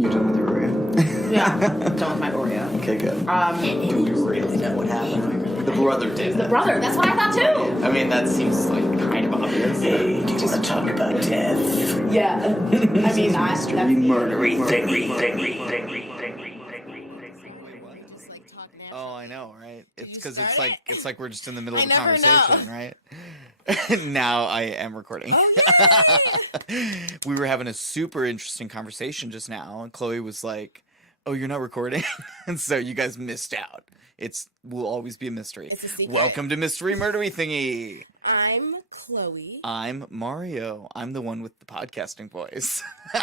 You done with your Oreo? Yeah, done with my Oreo. Okay, good. Do we really know what happened? The brother did. The brother, that's what I thought too. I mean, that seems like kind of obvious. Hey, do you want to talk about death? Yeah. I mean, Murdery thingy. Oh, I know, right? It's because it's like we're just in the middle of a never conversation, right? Now I am recording. We were having a super interesting conversation just now, and Chloe was like, "Oh, you're not recording?" And so you guys missed out. Will always be a mystery. It's a secret. Welcome to Mystery Murdery Thingy. I'm Chloe. I'm Mario. I'm the one with the podcasting voice.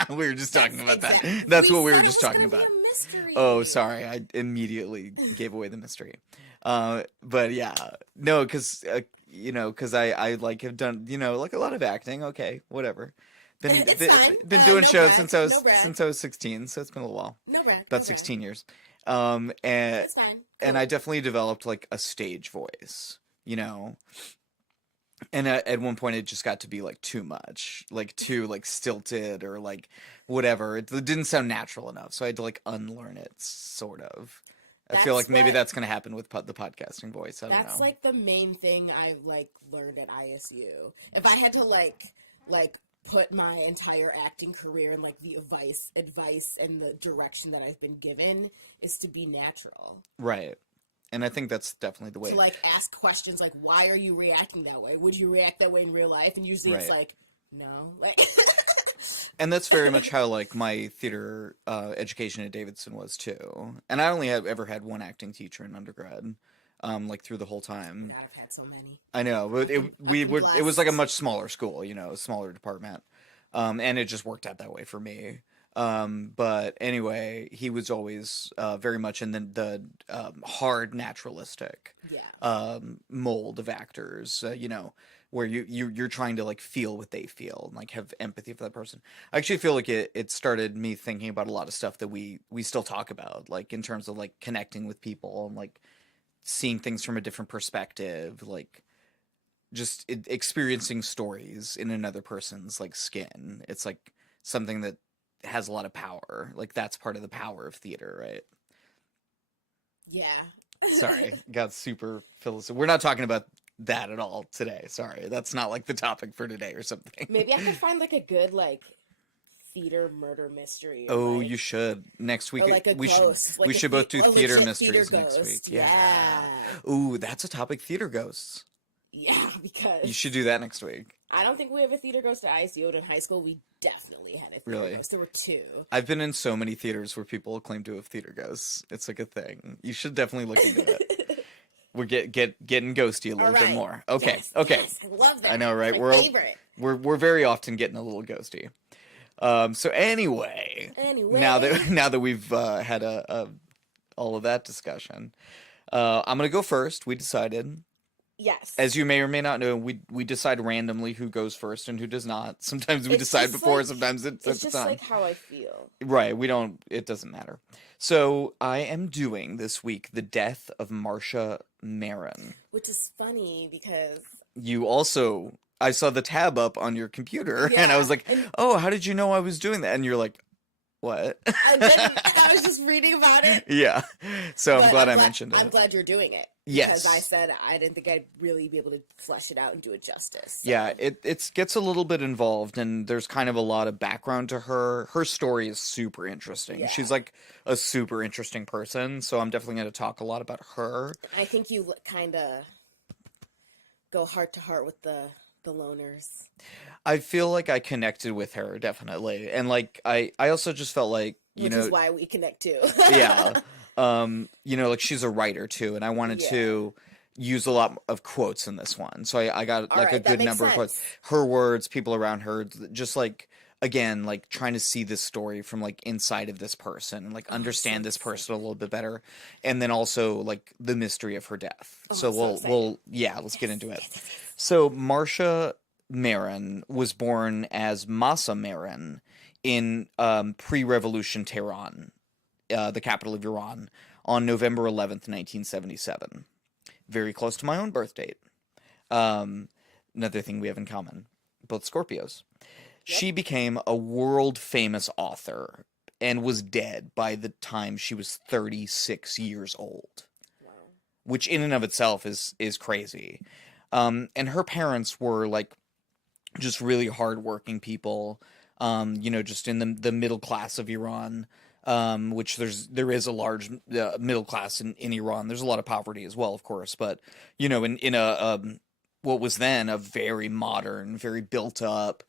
We were just talking about Exactly. that. That's what we were said it just was talking gonna about. be a mystery. Oh, sorry. I immediately gave away the mystery. But yeah, no, because I like have done like a lot of acting. Okay, whatever. Been doing No shows brag. since I was 16, so it's been a little while. No brag. About no 16 years. It's fine. And I definitely developed like a stage voice, And at one point, it just got to be like too much, like too like stilted or like whatever. It didn't sound natural enough, so I had to like unlearn it, sort of. I feel like maybe that's going to happen with the podcasting voice. I don't know. That's like the main thing I've like learned at ISU. If I had to like put my entire acting career in like the advice and the direction that I've been given is to be natural. Right. And I think that's definitely the way. To like ask questions like, why are you reacting that way? Would you react that way in real life? And usually it's like, no. Like And that's very much how like my theater education at Davidson was too. And I only ever had one acting teacher in undergrad, like through the whole time. God, I've had so many. I know, but it was like a much smaller school, a smaller department, and it just worked out that way for me. But anyway, he was always very much in the hard naturalistic mold of actors, where you're trying to like feel what they feel and like have empathy for that person. I actually feel like it started me thinking about a lot of stuff that we still talk about, like in terms of like connecting with people and like seeing things from a different perspective, like just experiencing stories in another person's like skin. It's like something that has a lot of power. Like that's part of the power of theater, right? Yeah. Sorry, got super philosophical. We're not talking about that at all today. Sorry, that's not like the topic for today or something. Maybe I could find like a good like theater murder mystery. Oh, like, you should. Next week or like a ghost. we should both do a theater legit mysteries theater next week. ghost. Yeah. Ooh, that's a topic, theater ghosts. Yeah, because You should do that next week. I don't think we have a theater ghost at ISU. In high school, we definitely had a theater Really? ghost. There were two. I've been in so many theaters where people claim to have theater ghosts. It's like a thing. You should definitely look into it. We're getting ghosty a little bit more. Okay, Yes, okay. Yes, I love that. I know, right? It's my favorite. We're very often getting a little ghosty. So anyway, now that we've had all of that discussion, I'm gonna go first. We decided. Yes. As you may or may not know, we decide randomly who goes first and who does not. Sometimes we It's decide just before, like- sometimes it's at It's the just time. like how I feel. Right, it doesn't matter. So I am doing this week the death of Marsha Mehran. Which is funny because I saw the tab up on your computer and I was like, oh, how did you know I was doing that? And you're like, what? I was just reading about it. Yeah. So I'm But glad I mentioned it. I'm glad you're doing it. Yes. Because I said I didn't think I'd really be able to flesh it out and do it justice. So. Yeah, it gets a little bit involved, and there's kind of a lot of background to her. Her story is super interesting. Yeah. She's like a super interesting person, so I'm definitely going to talk a lot about her. I think you kind of go heart to heart with the loners. I feel like I connected with her, definitely. And like I also just felt like, Which is why we connect too. Yeah. Like she's a writer too, and I wanted to use a lot of quotes in this one. So I got like a good number of quotes. Her words, people around her, just like again, like trying to see this story from like inside of this person and like understand this person a little bit better. And then also like the mystery of her death. So let's get into it. So Marsha Mehran was born as Marsha Mehran in pre-revolution Tehran, the capital of Iran, on November 11th, 1977. Very close to my own birth date. Another thing we have in common. Both Scorpios. She became a world-famous author and was dead by the time she was 36 years old, which in and of itself is crazy. And her parents were like just really hardworking people, just in the middle class of Iran, which there is a large middle class in Iran. There's a lot of poverty as well, of course, but in a what was then a very modern, very built up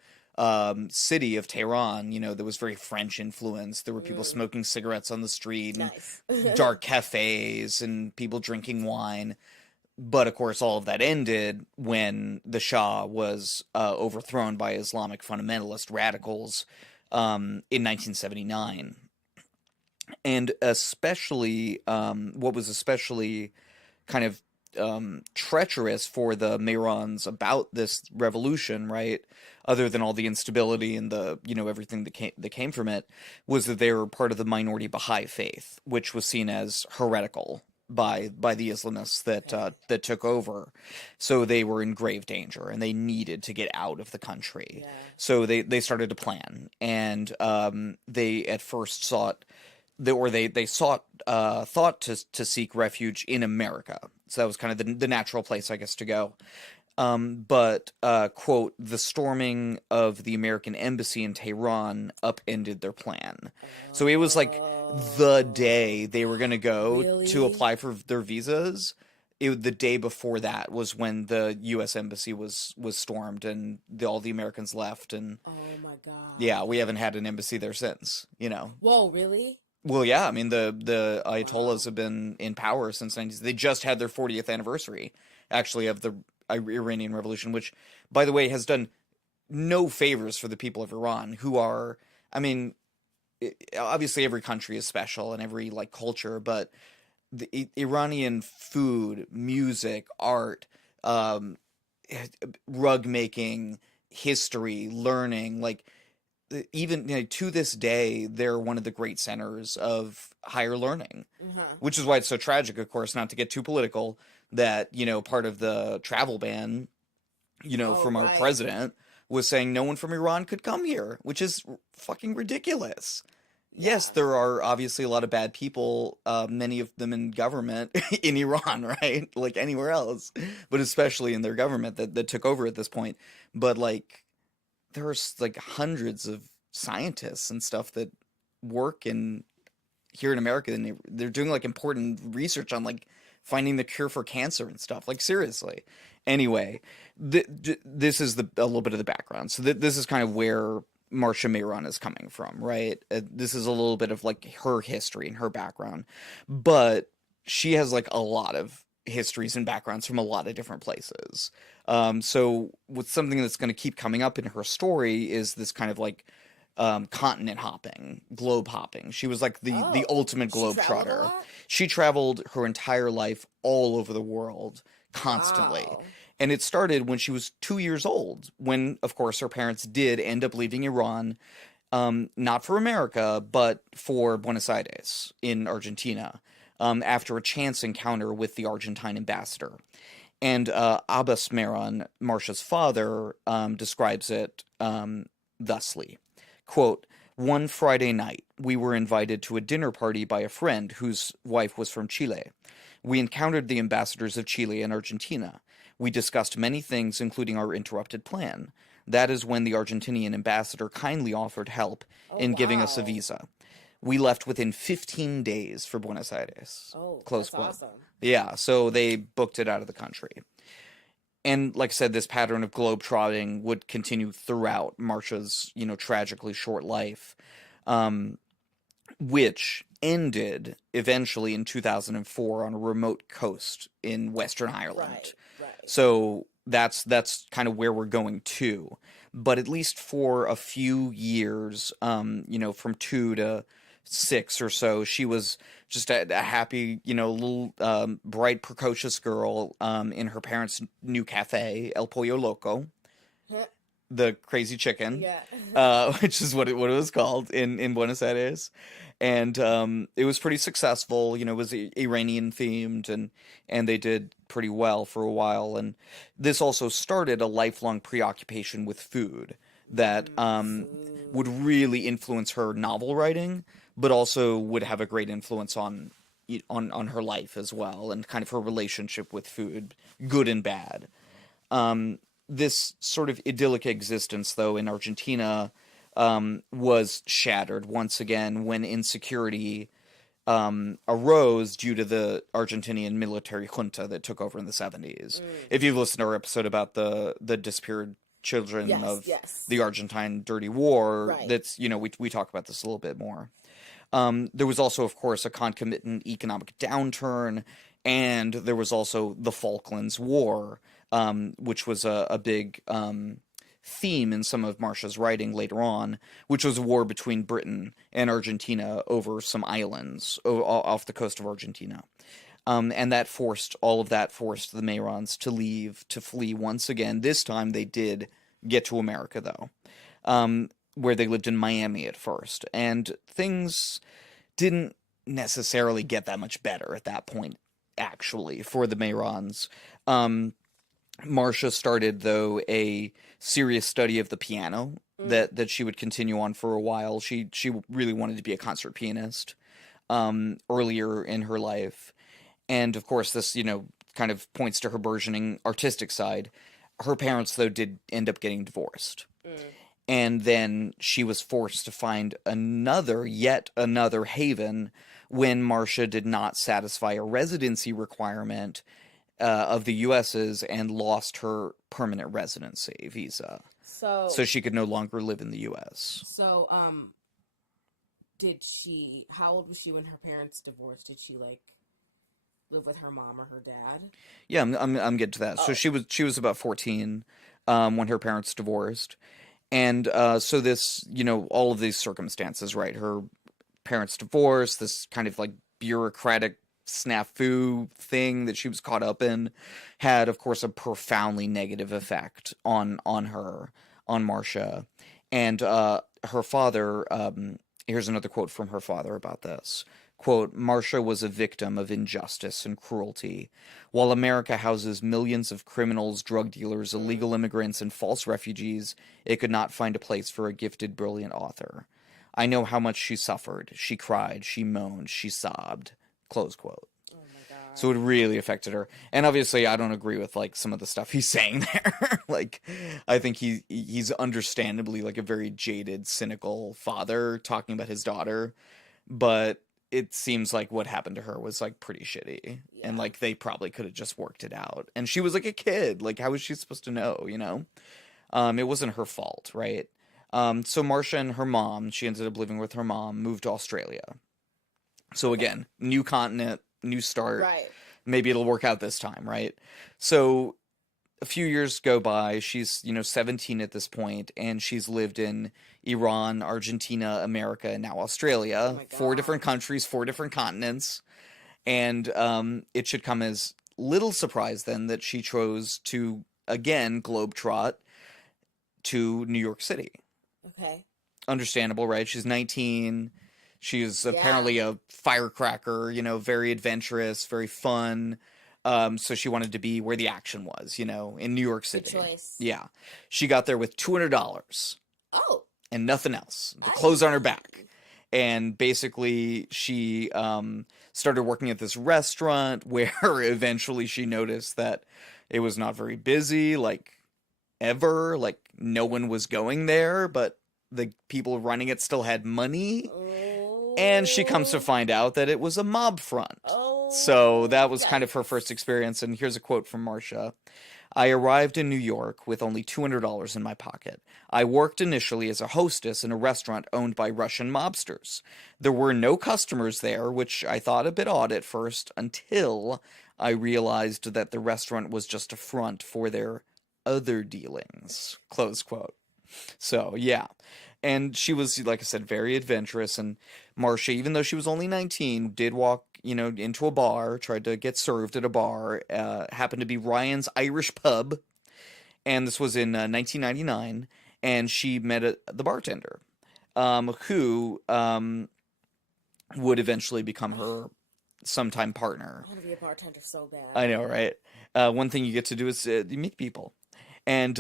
city of Tehran, that was very French influenced. There were people smoking cigarettes on the street, and Nice. dark cafes, and people drinking wine. But of course, all of that ended when the Shah was overthrown by Islamic fundamentalist radicals in 1979. And especially, what was especially kind of treacherous for the Mehrans about this revolution, right? Other than all the instability and the everything that came from it, was that they were part of the minority Baha'i faith, which was seen as heretical by the Islamists that took over. So they were in grave danger, and they needed to get out of the country. Yeah. So they started to plan, and they at first thought to seek refuge in America. So that was kind of the natural place, I guess, to go. But quote, the storming of the American embassy in Tehran upended their plan. So it was like the day they were going to go to Really? apply for their visas. The day before that was when the U.S. embassy was stormed, and all the Americans left. And Oh my god. yeah, we haven't had an embassy there since, Whoa, really? Well, yeah, I mean the Ayatollahs have been in power since 90s. They just had their 40th anniversary, actually, of the Iranian Revolution, which, by the way, has done no favors for the people of Iran, who are, I mean, obviously every country is special and every like culture, but the Iranian food, music, art, rug making, history, learning, like even to this day, they're one of the great centers of higher learning, which is why it's so tragic, of course, not to get too political, that, part of the travel ban, from our right. president was saying no one from Iran could come here, which is fucking ridiculous. Yes, there are obviously a lot of bad people, many of them in government in Iran, right? Like anywhere else, but especially in their government that took over at this point. But like, there's like hundreds of scientists and stuff that work here in America, and they're doing like important research on like finding the cure for cancer and stuff. Like seriously. Anyway, this is a little bit of the background. So this is kind of where Marsha Mehran is coming from, right? This is a little bit of like her history and her background, but she has like a lot of histories and backgrounds from a lot of different places. So with something that's going to keep coming up in her story is this kind of like continent hopping, globe hopping. She was like the ultimate globe trotter. She traveled her entire life all over the world constantly. Wow. And it started when she was 2 years old, when, of course, her parents did end up leaving Iran, not for America, but for Buenos Aires in Argentina, after a chance encounter with the Argentine ambassador. And Abbas Mehran, Marsha's father, describes it thusly. Quote, "One Friday night, we were invited to a dinner party by a friend whose wife was from Chile. We encountered the ambassadors of Chile and Argentina. We discussed many things, including our interrupted plan. That is when the Argentinian ambassador kindly offered help in giving us a visa. We left within 15 days for Buenos Aires." Oh, Close that's quote. awesome. Yeah, so they booked it out of the country. And like I said, this pattern of globetrotting would continue throughout Marsha's, tragically short life, which ended eventually in 2004 on a remote coast in Western Ireland. Right. So that's kind of where we're going to. But at least for a few years, from 2 to 6 or so, she was just a happy, little bright, precocious girl in her parents' new cafe, El Pollo Loco, the crazy chicken, which is what it was called in Buenos Aires. And it was pretty successful. It was Iranian themed, and they did pretty well for a while. And this also started a lifelong preoccupation with food, that would really influence her novel writing, but also would have a great influence on her life as well, and kind of her relationship with food, good and bad. This sort of idyllic existence, though, in Argentina was shattered once again when insecurity arose due to the Argentinian military junta that took over in the 70s. If you've listened to our episode about the disappeared children of the Argentine Dirty War, that's, we talk about this a little bit more. There was also, of course, a concomitant economic downturn, and there was also the Falklands War, which was a big theme in some of Marsha's writing later on, which was a war between Britain and Argentina over some islands off the coast of Argentina. And that forced the Mehrans to flee once again. This time they did get to America, though, where they lived in Miami at first. And things didn't necessarily get that much better at that point, actually, for the Mehrans. Marsha started, though, a serious study of the piano that she would continue on for a while. She really wanted to be a concert pianist earlier in her life. And, of course, this, kind of points to her burgeoning artistic side. Her parents, though, did end up getting divorced. And then she was forced to find yet another haven when Marsha did not satisfy a residency requirement of the U.S.'s and lost her permanent residency visa. So she could no longer live in the U.S. So, how old was she when her parents divorced? Did she, live with her mom or her dad? Yeah, I'm getting to that. So she was about 14 when her parents divorced. And so this, all of these circumstances, right? Her parents' divorce, this kind of bureaucratic snafu thing that she was caught up in, had, of course, a profoundly negative effect on Marsha. And her father, here's another quote from her father about this. Quote, Marsha was a victim of injustice and cruelty. While America houses millions of criminals, drug dealers, illegal immigrants, and false refugees, it could not find a place for a gifted, brilliant author. I know how much she suffered. She cried. She moaned. She sobbed. Close quote. Oh my God. So it really affected her. And obviously, I don't agree with some of the stuff he's saying there. I think he's understandably a very jaded, cynical father talking about his daughter, but it seems like what happened to her was pretty shitty, and they probably could have just worked it out. And she was a kid. How was she supposed to know? It wasn't her fault, right? So Marsha and her mom, she ended up living with her mom, moved to Australia. So again, new continent, new start. Right. Maybe it'll work out this time, right? So a few years go by. She's 17 at this point, and she's lived in Iran, Argentina, America, and now Australia. Oh 4 different countries, 4 different continents. And it should come as little surprise then that she chose to again globetrot to New York City. Okay. Understandable, right? She's 19. She's apparently a firecracker, very adventurous, very fun. So she wanted to be where the action was, in New York City. Good choice. Yeah. She got there with $200. Oh. And nothing else. The clothes on her back. And basically she started working at this restaurant where eventually she noticed that it was not very busy, ever. No one was going there, but the people running it still had money. And she comes to find out that it was a mob front. So that was kind of her first experience. And here's a quote from Marsha. I arrived in New York with only $200 in my pocket. I worked initially as a hostess in a restaurant owned by Russian mobsters. There were no customers there, which I thought a bit odd at first, until I realized that the restaurant was just a front for their other dealings. Close quote. So, yeah. And she was, like I said, very adventurous. And Marsha, even though she was only 19, did walk, into a bar, tried to get served at a bar. Happened to be Ryan's Irish Pub. And this was in 1999. And she met the bartender, who would eventually become her sometime partner. I want to be a bartender so bad. I know, right? One thing you get to do is you meet people. And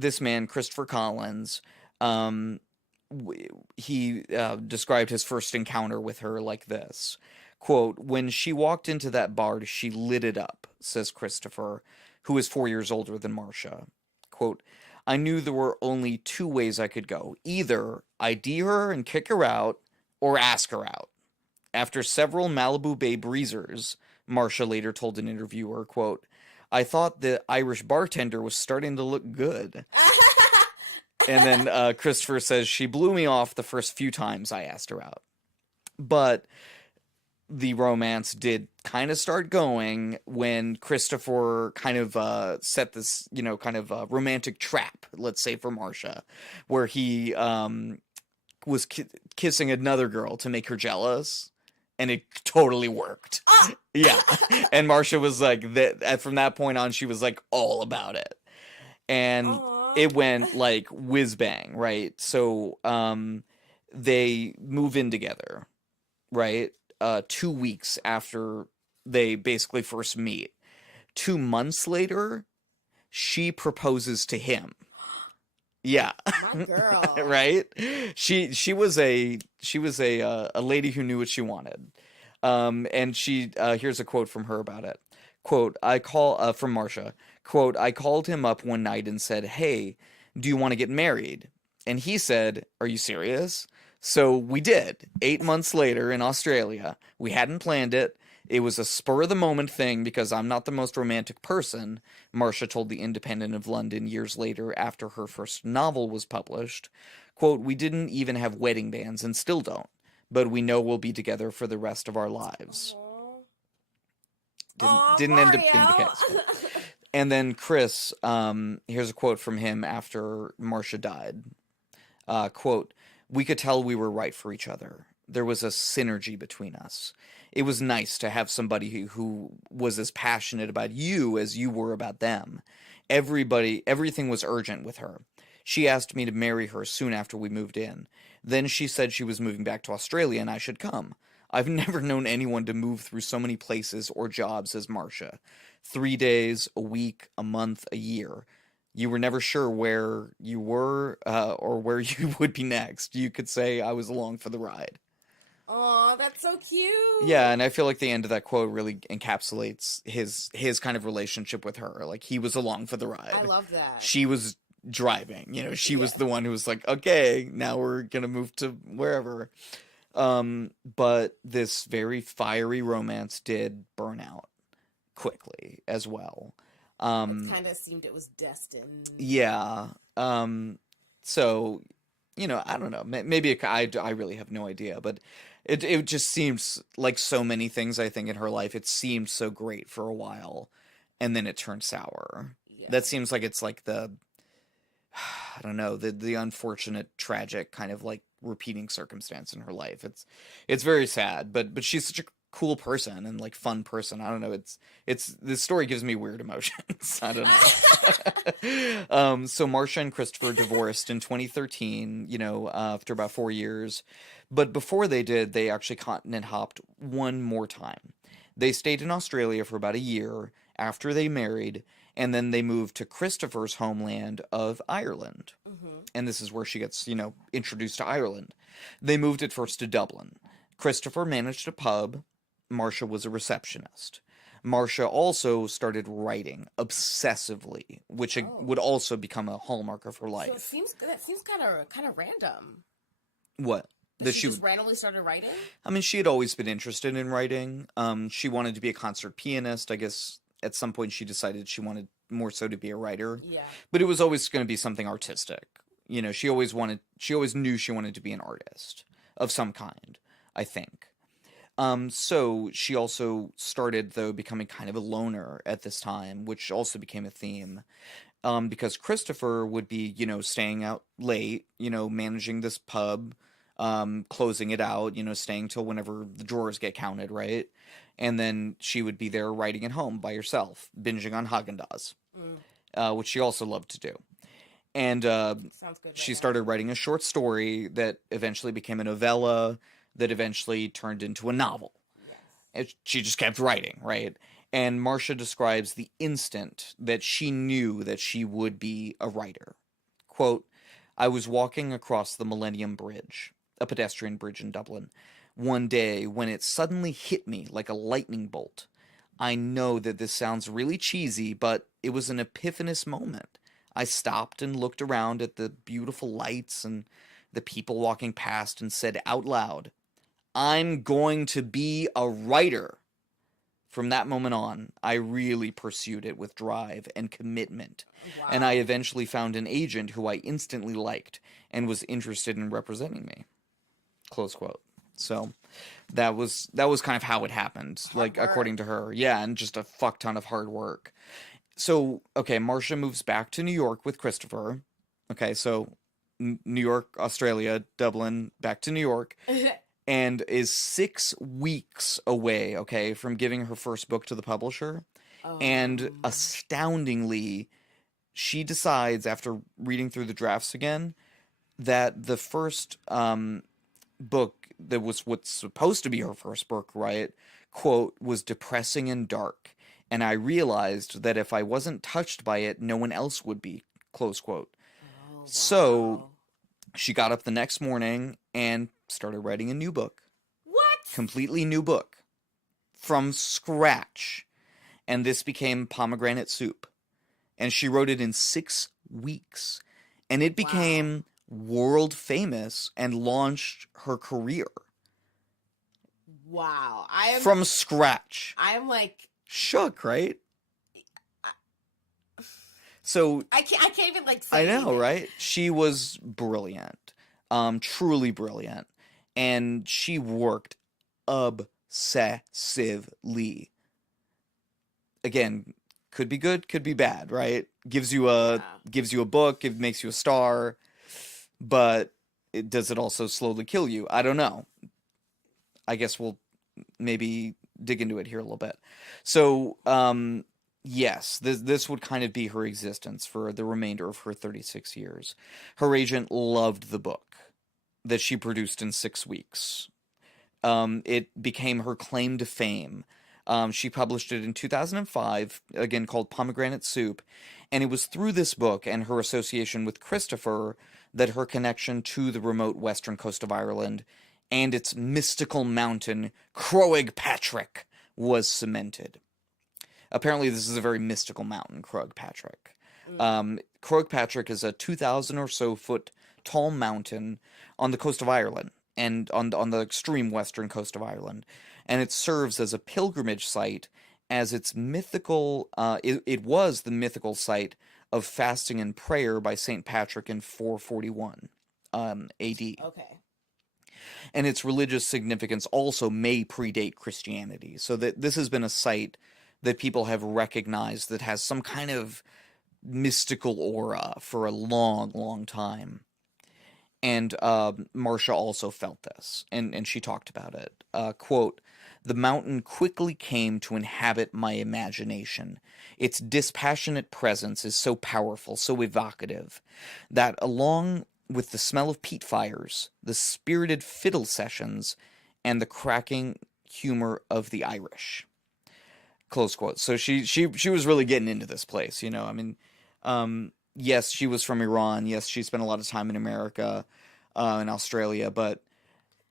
this man, Christopher Collins, um, he described his first encounter with her like this. Quote, "When she walked into that bar, she lit it up," says Christopher, who is 4 years older than Marsha. Quote, "I knew there were only two ways I could go. Either ID her and kick her out, or ask her out. After several Malibu Bay breezers," Marsha later told an interviewer, quote, "I thought the Irish bartender was starting to look good." And then Christopher says, "She blew me off the first few times I asked her out." But the romance did kind of start going when Christopher kind of set this, kind of romantic trap, let's say, for Marsha, where he was kissing another girl to make her jealous, and it totally worked. Yeah. And Marsha was like, that from that point on, she was like all about it. And it went like whiz bang, right? So they move in together, right? 2 weeks after they basically first meet. 2 months later, she proposes to him. Yeah. My girl. Right? She was a lady who knew what she wanted. And she here's a quote from her about it. Quote, from Marsha. Quote, "I called him up one night and said, 'Hey, do you want to get married?' And he said, 'Are you serious?' So we did. 8 months later in Australia. We hadn't planned it. It was a spur-of-the-moment thing because I'm not the most romantic person," Marsha told The Independent of London years later after her first novel was published. Quote, "We didn't even have wedding bands and still don't, but we know we'll be together for the rest of our lives." Didn't end up being the case. And then Chris, here's a quote from him after Marsha died. Quote, "We could tell we were right for each other. There was a synergy between us. It was nice to have somebody who was as passionate about you as you were about them. Everything was urgent with her. She asked me to marry her soon after we moved in. Then she said she was moving back to Australia and I should come. I've never known anyone to move through so many places or jobs as Marsha. 3 days, a week, a month, a year. You were never sure where you were or where you would be next. You could say I was along for the ride." Oh, that's so cute. Yeah, and I feel like the end of that quote really encapsulates his kind of relationship with her. Like, he was along for the ride. I love that. She was driving. She was the one who was like, okay, now we're going to move to wherever. But this very fiery romance did burn out quickly as well. It kind of seemed it was destined. Yeah. So, I don't know. Maybe I really have no idea, but it just seems like so many things, I think, in her life. It seemed so great for a while, and then it turned sour. Yeah. That seems like it's like I don't know, the unfortunate, tragic kind of like repeating circumstance in her life. It's very sad, but she's such a cool person and like fun person. I don't know. It's this story gives me weird emotions. I don't know. So Marsha and Christopher divorced in 2013, after about 4 years. But before they did, they actually continent hopped one more time. They stayed in Australia for about a year after they married, and then they moved to Christopher's homeland of Ireland. Mm-hmm. And this is where she gets, introduced to Ireland. They moved at first to Dublin. Christopher managed a pub. Marsha was a receptionist. Marsha also started writing obsessively, which would also become a hallmark of her life. So that seems kind of random. What? That she just randomly started writing? I mean, she had always been interested in writing. She wanted to be a concert pianist. I guess at some point she decided she wanted more so to be a writer. Yeah. But it was always going to be something artistic. She always knew she wanted to be an artist of some kind, I think. So she also started, though, becoming kind of a loner at this time, which also became a theme. Because Christopher would be, staying out late, managing this pub, closing it out, staying till whenever the drawers get counted, right? And then she would be there writing at home by herself, binging on Haagen-Dazs, which she also loved to do. And she started writing a short story that eventually became a novella, that eventually turned into a novel. Yes. And she just kept writing, right? And Marsha describes the instant that she knew that she would be a writer. Quote, I was walking across the Millennium Bridge, a pedestrian bridge in Dublin, one day when it suddenly hit me like a lightning bolt. I know that this sounds really cheesy, but it was an epiphanous moment. I stopped and looked around at the beautiful lights and the people walking past and said out loud, I'm going to be a writer. From that moment on, I really pursued it with drive and commitment, and I eventually found an agent who I instantly liked and was interested in representing me. Close quote. So that was kind of how it happened, according to her. Yeah, and just a fuck ton of hard work. So, okay, Marsha moves back to New York with Christopher. Okay, so New York, Australia, Dublin, back to New York. And is 6 weeks away, okay, from giving her first book to the publisher. And astoundingly, she decides, after reading through the drafts again, that the first book that was what's supposed to be her first book, right, quote, was depressing and dark. And I realized that if I wasn't touched by it, no one else would be, close quote. Oh, wow. So she got up the next morning and started writing a new book. What? Completely new book. From scratch. And this became Pomegranate Soup. And she wrote it in 6 weeks. And it became world famous and launched her career. Wow. From scratch. I'm like... Shook, right? So... I can't even, like, say I know, anything. right? She was brilliant. Truly brilliant. And she worked obsessively. Again, could be good, could be bad, right? Gives you a book, it makes you a star, but does it also slowly kill you? I don't know. I guess we'll maybe dig into it here a little bit. So, yes, this would kind of be her existence for the remainder of her 36 years. Her agent loved the book that she produced in 6 weeks. It became her claim to fame. She published it in 2005, again called Pomegranate Soup, and it was through this book and her association with Christopher that her connection to the remote western coast of Ireland and its mystical mountain, Croagh Patrick, was cemented. Apparently this is a very mystical mountain, Croagh Patrick. Croagh Patrick is a 2,000 or so foot tall mountain on the coast of Ireland, and on the extreme western coast of Ireland. And it serves as a pilgrimage site, as its mythical, it was the mythical site of fasting and prayer by St. Patrick in 441 AD. Okay. And its religious significance also may predate Christianity. So that this has been a site that people have recognized that has some kind of mystical aura for a long, long time. And Marsha also felt this, and she talked about it. Quote, the mountain quickly came to inhabit my imagination. Its dispassionate presence is so powerful, so evocative, that along with the smell of peat fires, the spirited fiddle sessions, and the cracking humor of the Irish. Close quote. So she was really getting into this place, you know. I mean, yes, she was from Iran. Yes, she spent a lot of time in America, in Australia, but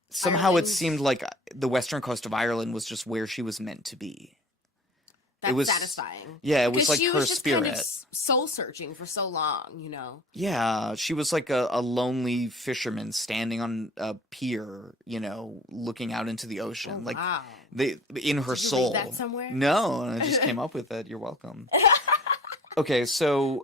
somehow it seemed like the western coast of Ireland was just where she was meant to be. That's it was satisfying. Yeah, it was like she her was just spirit. kind of soul searching for so long, you know. Yeah, she was like a lonely fisherman standing on a pier, you know, looking out into the ocean, Oh, wow. In her Did you soul. read that somewhere? No, I just came up with it. You're welcome. Okay, so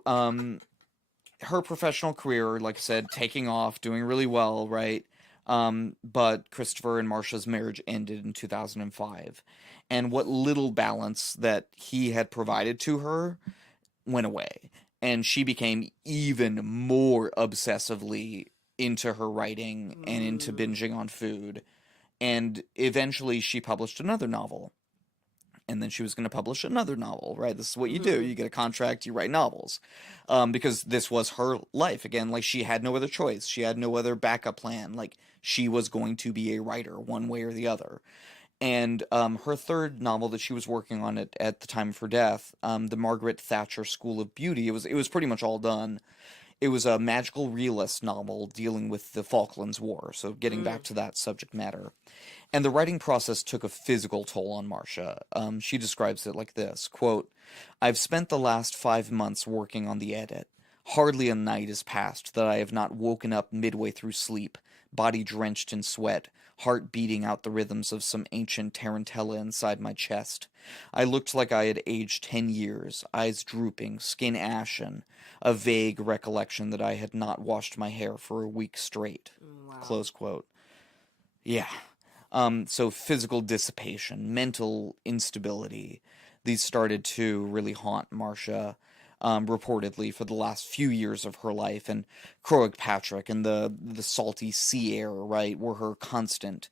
her professional career, like I said, taking off, doing really well, right? But Christopher and Marsha's marriage ended in 2005. And what little balance that he had provided to her went away. And she became even more obsessively into her writing and into binging on food. And eventually she published another novel. And then she was going to publish another novel, right? This is what you do. You get a contract, you write novels. Because this was her life. Again, like, she had no other choice. She had no other backup plan. Like, she was going to be a writer one way or the other. And her third novel that she was working on at the time of her death, the Margaret Thatcher School of Beauty, it was pretty much all done. It was a magical realist novel dealing with the Falklands War, so getting back to that subject matter. And the writing process took a physical toll on Marcia. She describes it like this, quote, "I've spent the last 5 months working on the edit. Hardly a night has passed that I have not woken up midway through sleep, body drenched in sweat, heart beating out the rhythms of some ancient tarantella inside my chest. I looked like I had aged 10 years, eyes drooping, skin ashen, a vague recollection that I had not washed my hair for a week straight." Wow. Close quote. Yeah. So physical dissipation, mental instability, these started to really haunt Marcia, reportedly for the last few years of her life, and Croagh Patrick and the salty sea air, right, were her constant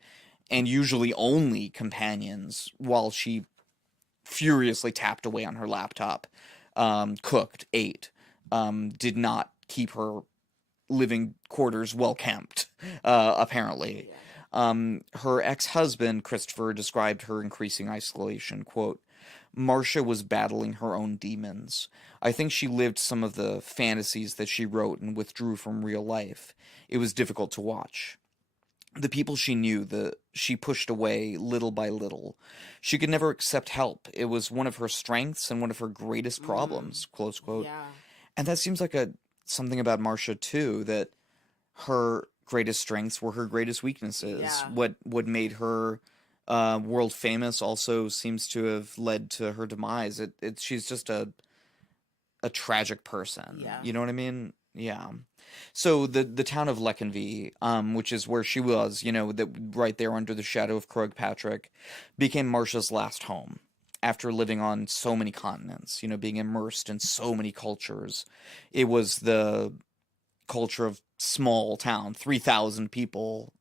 and usually only companions while she furiously tapped away on her laptop, cooked, ate, did not keep her living quarters well kept, apparently. Her ex-husband, Christopher, described her increasing isolation, quote, "Marcia was battling her own demons. I think she lived some of the fantasies that she wrote and withdrew from real life. It was difficult to watch. The people she knew, she pushed away little by little. She could never accept help. It was one of her strengths and one of her greatest problems," close quote. Yeah. And that seems like something about Marcia too, that her greatest strengths were her greatest weaknesses. Yeah. What made her world famous also seems to have led to her demise. She's just a tragic person. Yeah. You know what I mean? Yeah. So the town of Lecanvey, which is where she was, right there under the shadow of Croagh Patrick, became Marcia's last home. After living on so many continents, being immersed in so many cultures, it was the culture of small town, 3,000 people,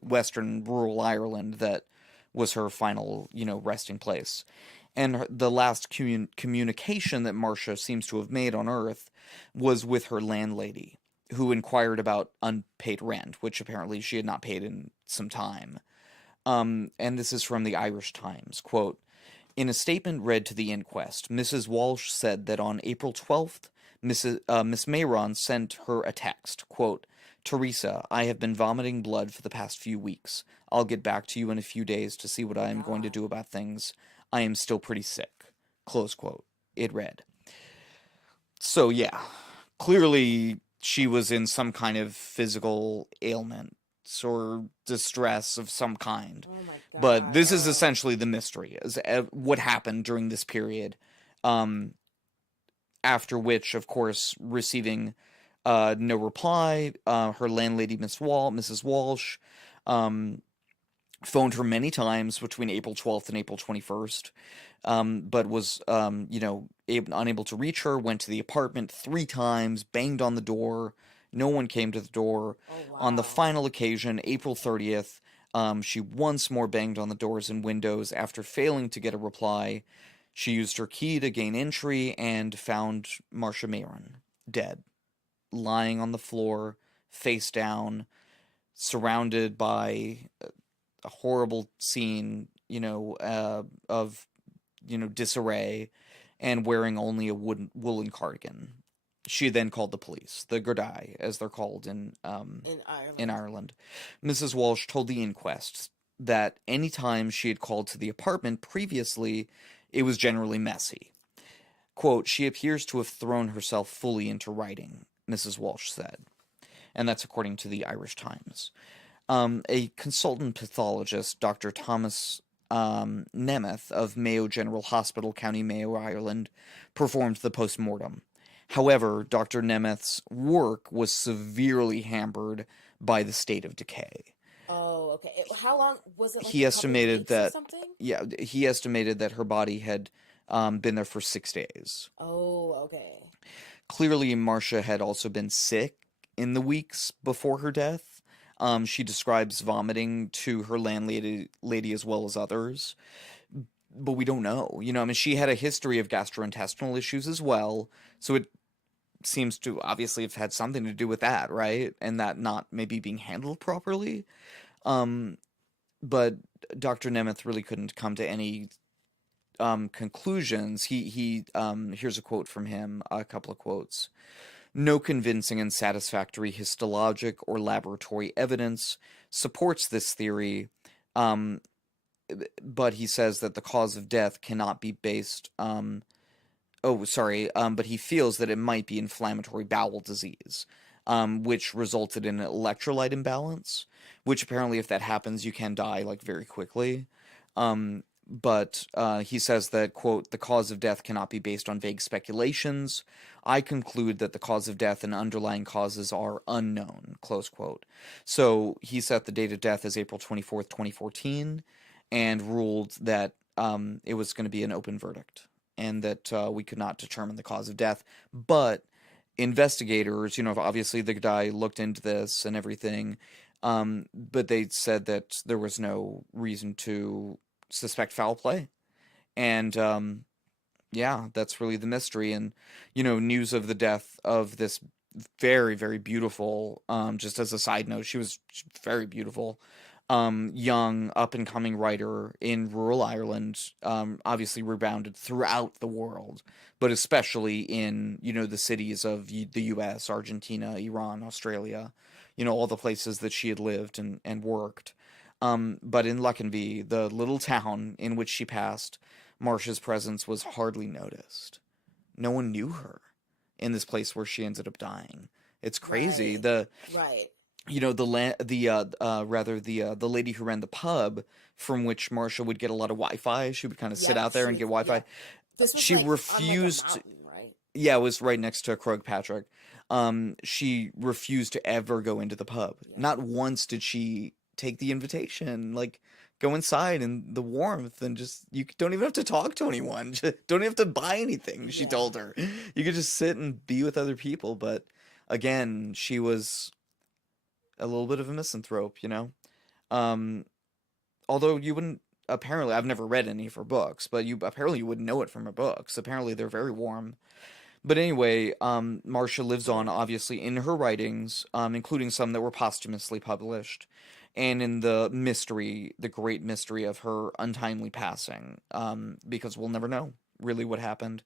western rural Ireland, that was her final, resting place. And the last communication that Marcia seems to have made on Earth was with her landlady, who inquired about unpaid rent, which apparently she had not paid in some time. And this is from the Irish Times, quote, "In a statement read to the inquest, Mrs. Walsh said that on April 12th, Miss Mehran sent her a text, quote, 'Teresa, I have been vomiting blood for the past few weeks. I'll get back to you in a few days to see what I am going to do about things. I am still pretty sick,' close quote," it read. So yeah, clearly she was in some kind of physical ailment or distress of some kind. Oh my God. But this is essentially the mystery, is what happened during this period. After which, of course, receiving no reply, her landlady, Mrs. Walsh, phoned her many times between April 12th and April 21st, but was, unable to reach her, went to the apartment 3 times, banged on the door. No one came to the door. Oh, wow. On the final occasion, April 30th, she once more banged on the doors and windows. After failing to get a reply, she used her key to gain entry and found Marsha Mehran dead, lying on the floor, face down, surrounded by a horrible scene, of, disarray, and wearing only a woolen cardigan. She then called the police, the Gardaí, as they're called in Ireland. Mrs. Walsh told the inquest that any time she had called to the apartment previously, it was generally messy. Quote, "She appears to have thrown herself fully into writing," Mrs. Walsh said. And that's according to the Irish Times. A consultant pathologist, Dr. Thomas Nemeth of Mayo General Hospital, County Mayo, Ireland, performed the post-mortem. However, Dr. Nemeth's work was severely hampered by the state of decay. Oh, okay. How long was it? Like He a couple estimated weeks or that something? Yeah, he estimated that her body had been there for 6 days. Oh, okay. Clearly, Marcia had also been sick in the weeks before her death. She describes vomiting to her landlady as well as others. But we don't know. She had a history of gastrointestinal issues as well, so it seems to obviously have had something to do with that, right? And that not maybe being handled properly. But Dr. Nemeth really couldn't come to any conclusions. He here's a quote from him, a couple of quotes. No convincing and satisfactory histologic or laboratory evidence supports this theory, but he says that the cause of death cannot be based. But he feels that it might be inflammatory bowel disease, which resulted in an electrolyte imbalance, which apparently, if that happens, you can die like very quickly. But he says that, quote, the cause of death cannot be based on vague speculations. I conclude that the cause of death and underlying causes are unknown, close quote. So he set the date of death as April 24th, 2014, and ruled that it was going to be an open verdict and that we could not determine the cause of death. But investigators, obviously the guy looked into this and everything, but they said that there was no reason to suspect foul play. And yeah, that's really the mystery. And news of the death of this very, very beautiful, just as a side note, she was very beautiful, young up and coming writer in rural Ireland, obviously rebounded throughout the world, but especially in the cities of the US, Argentina, Iran, Australia, all the places that she had lived and worked. But in Lecanvey, the little town in which she passed, Marsha's presence was hardly noticed. No one knew her in this place where she ended up dying. It's crazy. Right. The lady who ran the pub from which Marsha would get a lot of Wi-Fi. She would kind of sit out there and get Wi-Fi. Yeah. This was she like refused. on like a mountain, right? Yeah, it was right next to Croagh Patrick. She refused to ever go into the pub. Yeah. Not once did she take the invitation. Like, go inside in the warmth and just, you don't even have to talk to anyone. Just don't even have to buy anything, she told her. You could just sit and be with other people. But again, she was a little bit of a misanthrope, although you wouldn't, apparently, I've never read any of her books, but you wouldn't know it from her books. Apparently they're very warm. But anyway, Marsha lives on, obviously, in her writings, including some that were posthumously published, and in the great mystery of her untimely passing, because we'll never know really what happened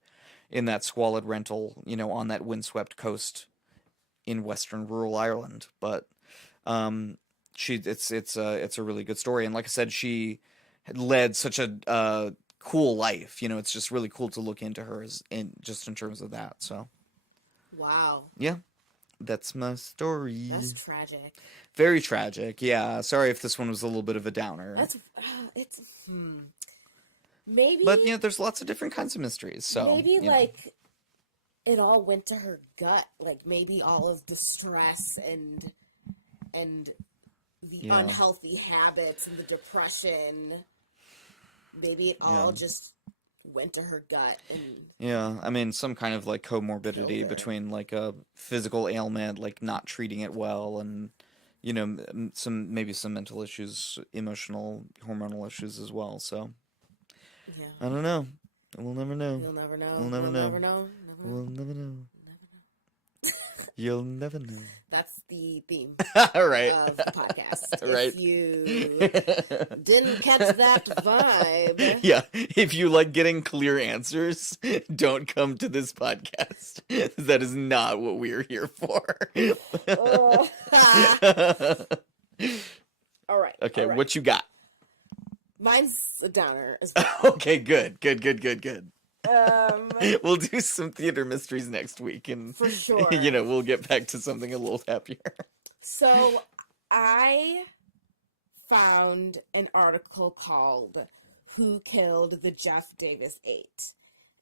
in that squalid rental, on that windswept coast in western rural Ireland. But it's a really good story, and like I said, she had led such a cool life. It's just really cool to look into her in terms of that. So, wow. Yeah, that's my story. That's tragic. Very tragic. Yeah. Sorry if this one was a little bit of a downer. Maybe. But there's lots of different kinds of mysteries. So maybe it all went to her gut. Like maybe all of the stress and the unhealthy habits and the depression. Maybe it all just went to her gut. Yeah, I mean, some kind of like comorbidity between like a physical ailment, like not treating it well, and some mental issues, emotional, hormonal issues as well. So I don't know. We'll never know. We'll never know. We'll never know. We'll never know. You'll never know. That's the theme right. of the podcast. Right. If you didn't catch that vibe. Yeah. If you like getting clear answers, don't come to this podcast. That is not what we're here for. All right. Okay, all right. What you got? Mine's a downer as well. Okay, good. We'll do some theater mysteries next week, and for sure, we'll get back to something a little happier. So, I found an article called "Who Killed the Jeff Davis 8?"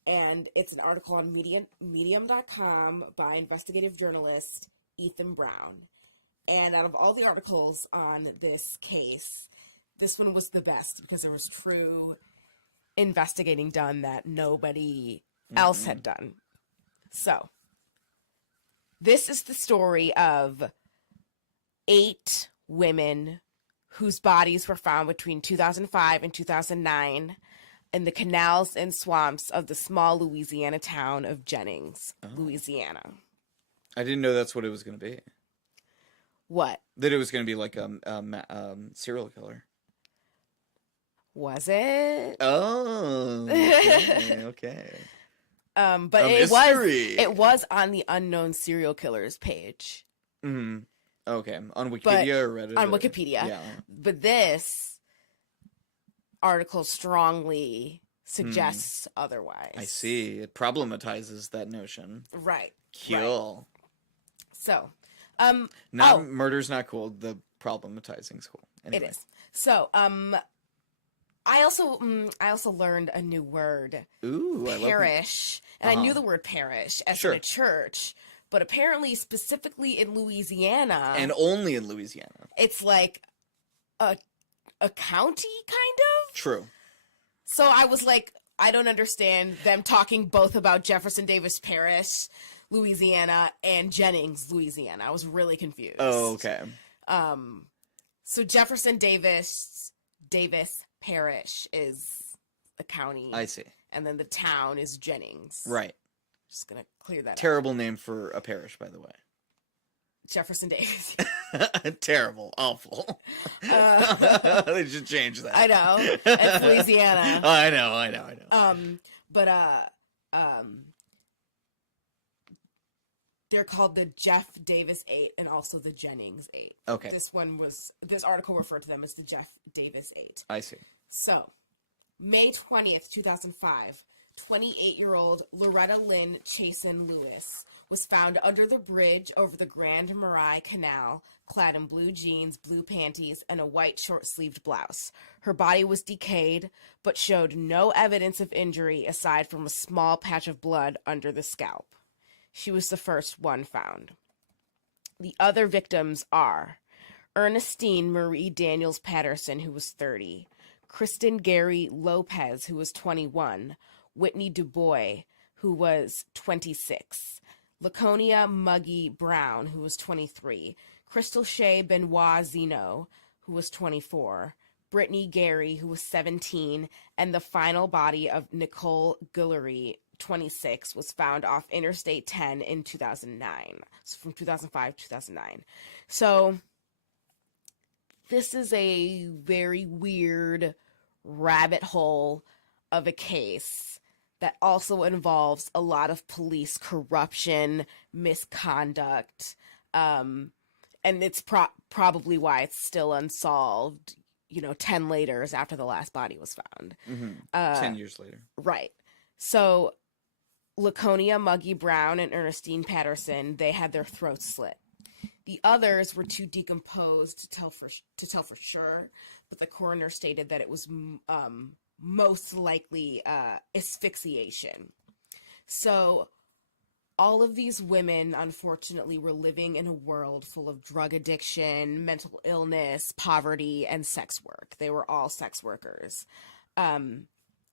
and it's an article on Medium.com by investigative journalist Ethan Brown. And out of all the articles on this case, this one was the best because there was true investigating done that nobody else had done. So, this is the story of 8 women whose bodies were found between 2005 and 2009 in the canals and swamps of the small Louisiana town of Jennings, Louisiana. I didn't know that's what it was going to be. What? That it was going to be like a serial killer. Was it? Oh, okay. But A it mystery. was on the unknown serial killers page. Mm-hmm. Okay, on Wikipedia or Reddit? On or... Wikipedia. Yeah. But this article strongly suggests otherwise. I see. It problematizes that notion. Right. Cool. Right. So, murder's not cool. The problematizing's cool. Anyway. It is. So, I also learned a new word. Ooh, parish. And I knew the word parish as in a church, but apparently specifically in Louisiana. And only in Louisiana. It's like a county, kind of? True. So I was like, I don't understand them talking both about Jefferson Davis Parish, Louisiana, and Jennings, Louisiana. I was really confused. Oh, okay. So Jefferson Davis Parish is a county. I see. And then the town is Jennings. Right. Just gonna clear that up. Terrible name for a parish, by the way. Jefferson Davis. Terrible. Awful. They should change that. I know. It's Louisiana. I know. They're called the Jeff Davis 8 and also the Jennings 8. Okay. This article referred to them as the Jeff Davis 8. I see. So, May 20th, 2005, 28-year-old Loretta Lynn Chasen Lewis was found under the bridge over the Grand Marais Canal, clad in blue jeans, blue panties, and a white short-sleeved blouse. Her body was decayed, but showed no evidence of injury aside from a small patch of blood under the scalp. She was the first one found. The other victims are Ernestine Marie Daniels Patterson, who was 30, Kristen Gary Lopez, who was 21, Whitney DuBois, who was 26, Laconia Muggy Brown, who was 23, Crystal Shea Benoit Zeno, who was 24, Brittany Gary, who was 17, and the final body of Nicole Guillory, 26, was found off Interstate 10 in 2009. So from 2005 to 2009. So this is a very weird rabbit hole of a case that also involves a lot of police corruption, misconduct, and it's probably why it's still unsolved, 10 later after the last body was found. 10 years later. Right. So Laconia Muggy Brown and Ernestine Patterson, they had their throats slit. The others were too decomposed to tell for sure, but the coroner stated that it was most likely asphyxiation. So all of these women, unfortunately, were living in a world full of drug addiction, mental illness, poverty, and sex work. They were all sex workers.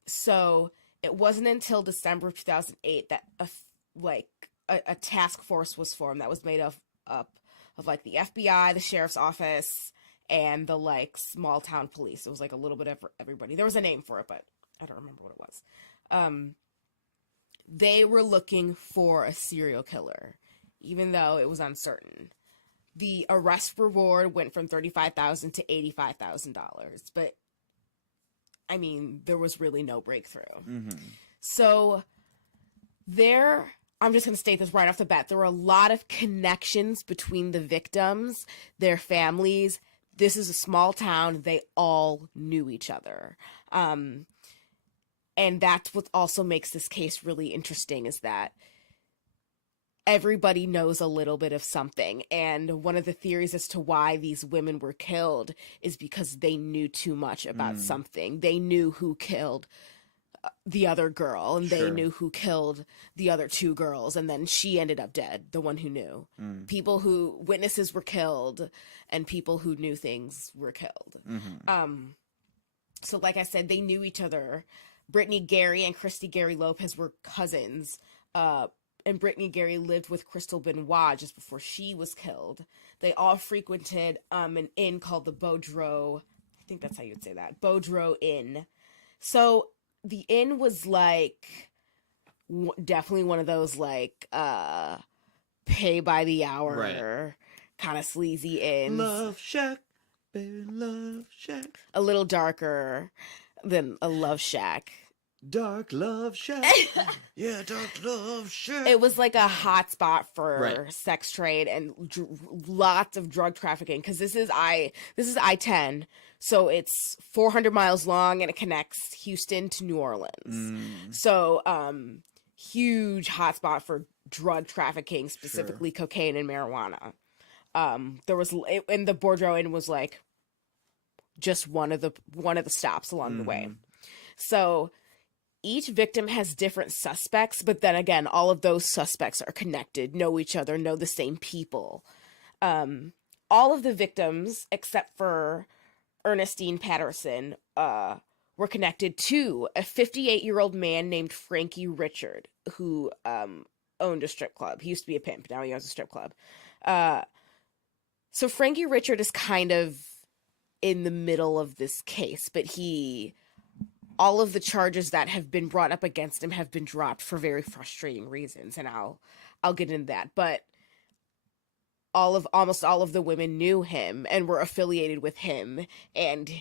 So it wasn't until December of 2008 that a task force was formed that was made up of the FBI, the sheriff's office, and the small town police. It was a little bit of everybody. There was a name for it, but I don't remember what it was. They were looking for a serial killer, even though it was uncertain. The arrest reward went from $35,000 to $85,000, but I mean, there was really no breakthrough. Mm-hmm. So I'm just going to state this right off the bat. There were a lot of connections between the victims, their families. This is a small town. They all knew each other. And that's what also makes this case really interesting, is that everybody knows a little bit of something. And one of the theories as to why these women were killed is because they knew too much about something. They knew who killed the other girl, and they knew who killed the other two girls, and then she ended up dead, the one who knew. Witnesses were killed, and people who knew things were killed. So like I said, they knew each other. Brittany Gary and Christy Gary Lopez were cousins, and Brittany Gary lived with Crystal Benoit just before she was killed. They all frequented an inn called the Beaudreau. I think that's how you would say that. Beaudreau Inn. So the inn was definitely one of those pay by the hour kind of sleazy inns. Love Shack, baby, Love Shack. A little darker than a Love Shack. Dark love shack. Yeah, dark love shack. It was like a hot spot for Right. sex trade and lots of drug trafficking, because this is I-10, so it's 400 miles long and it connects Houston to New Orleans. So huge hot spot for drug trafficking, specifically cocaine and marijuana. There was, and the Boudreaux Inn was like just one of the stops along the way. So each victim has different suspects, but then again, all of those suspects are connected, know each other, know the same people. All of the victims, except for Ernestine Patterson, were connected to a 58-year-old man named Frankie Richard, who owned a strip club. He used to be a pimp. Now he owns a strip club. So Frankie Richard is kind of in the middle of this case, but all of the charges that have been brought up against him have been dropped for very frustrating reasons, and I'll get into that. But almost all of the women knew him and were affiliated with him, and